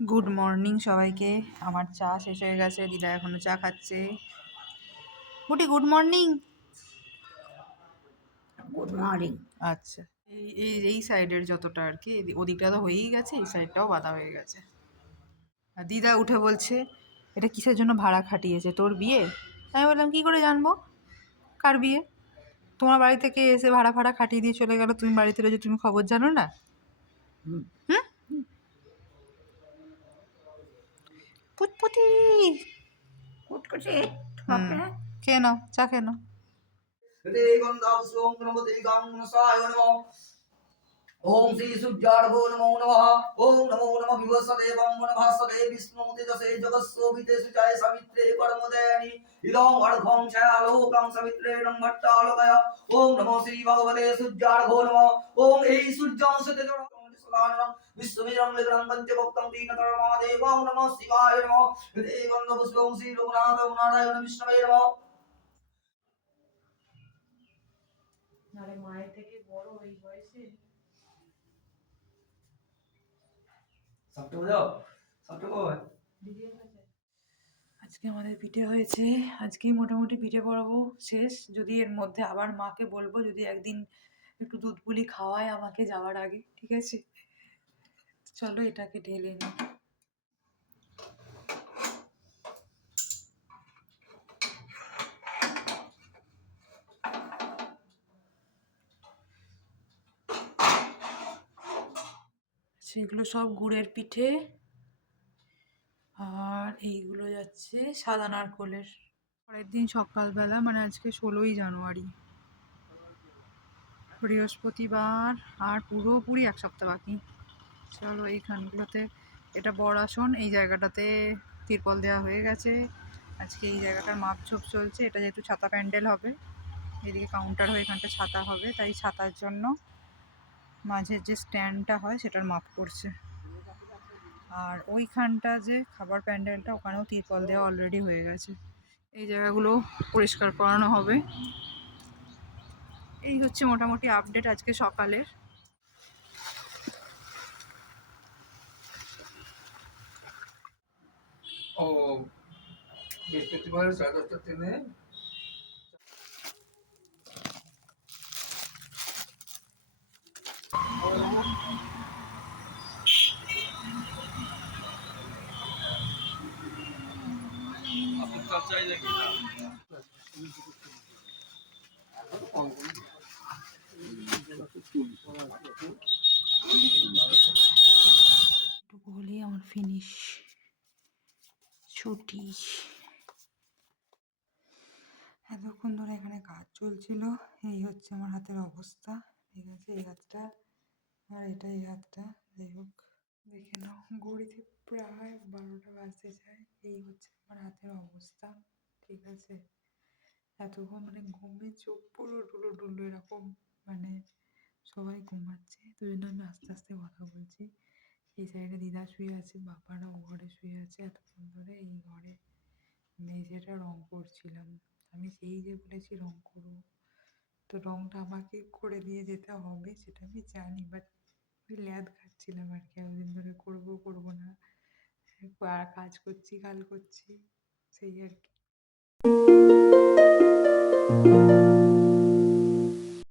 Good morning সবাইকে। আমার চা শেষ হয়ে গেছে দিদা এখনও চা খাচ্ছে। গুটি গুড মর্নিং গুড মর্নিং আচ্ছা। এই এই এই সাইডের যতটা আর কি ওদিকটা তো হয়েই গেছে এই সাইডটাও বাঁধা হয়ে গেছে। আর দিদা উঠে বলছে এটা কিসের জন্য ভাড়া খাটিয়েছে? তোর বিয়ে? আমি বললাম কী করে জানব? কার বিয়ে? তোমার বাড়ি থেকে এসে ভাড়া ফাড়া খাটিয়ে দিয়ে চলে গেল তুমি বাড়িতে রয়েছে তুমি খবর জানো না? হুম। হুম পুটপুটি কুটকুটি হুম। খেয়ে নাও চা খেয়ে নাও देगन्धावसों नमो देगांसाय नमो ओम श्री सूर्यार्घो नमो नमः ओम नमो नमः विवस्वदेवं वनभासदे विष्णु तेजसे जगत्सोभिते सुचाय सवित्रे कर्मदयानि इदं अर्घं छायालोकं सवित्रेणं भट्टालोकय ओम नमो श्री भगवते सूर्यार्घो नमः ओम এই সূর্যং সতেজং সদানং বিশ্ববিরং লিগ্রং পঞ্চভক্তং দীনতরমাদেবং নমঃ শিবায় নমঃ দেগন্ধবসুং শ্রী রঘুনাথং নারায়ণ বিষ্ণবে নমঃ নারে মায়ের থেকে বড় এই বয়সে সবটা বোঝাও সবটা কই ভিডিও কাছে আজকে আমাদের পিঠে হয়েছে। আজকেই মোটামুটি পিঠে পড়াবো শেষ। যদি এর মধ্যে আবার মাকে বলব যদি একদিন একটু দুধ পুলি খাওয়ায় আমাকে যাওয়ার আগে ঠিক আছে? চলো এটাকে ঢেলে নিই সেগুলো সব গুড়ের পিঠে আর এইগুলো যাচ্ছে সাদা নারকলের। পরের দিন সকালবেলা মানে আজকে ষোলোই জানুয়ারি, বৃহস্পতিবার আর পুরোপুরি এক সপ্তাহ বাকি। চলো এইখানগুলোতে, এটা বড় আসন, এই জায়গাটাতে তিরপল দেওয়া হয়ে গেছে। আজকে এই জায়গাটার মাপঝোপ চলছে, এটা যেহেতু ছাতা প্যান্ডেল হবে, এদিকে কাউন্টার হয়ে এখানটা ছাতা হবে, তাই ছাতার জন্য মাঝের যে স্ট্যান্ডটা হয় সেটার মাপ করছে। আর ওইখানটা যে খাবার প্যান্ডেলটা, ওখানেও তিরপল দেওয়া অলরেডি হয়ে গেছে। এই জায়গাগুলো পরিষ্কার করানো হবে। এই হচ্ছে মোটামুটি আপডেট আজকে সকালের। বৃহস্পতিবার সাড়ে দশটা ট্রেনে আমার ফিনিশ ছুটি। এতক্ষণ ধরে এখানে কাজ চলছিল। এই হচ্ছে আমার হাতের অবস্থা। ঠিক আছে, এই হাতটা আর এটা, এই হাতটা। যাই হোক, দেখে নাও। ঘড়িতে প্রায় বারোটা বাজতে যায় এই হচ্ছে আমার হাতের অবস্থা। ঠিক আছে, এতক্ষণ মানে ঘুমে চোখ পুরো ডুলো ডুলো এরকম। মানে সবাই ঘুমাচ্ছে তো জন্য আমি আস্তে আস্তে কথা বলছি। এই সাইডে দিদা শুয়ে আছে বাবারা ও ঘরে শুয়ে আছে। এতক্ষণ ধরে এই ঘরে মেঝেটা রং করছিলাম। আমি সেই যে বলেছি রং করব। তো রংটা আমাকে করে দিয়ে যেতে হবে সেটা আমি জানি বাট আমি ল্যাদ খাচ্ছিলাম আর কি এতদিন ধরে করব করব না। আর কাজ করছি, কাল করছি, সেই আর কি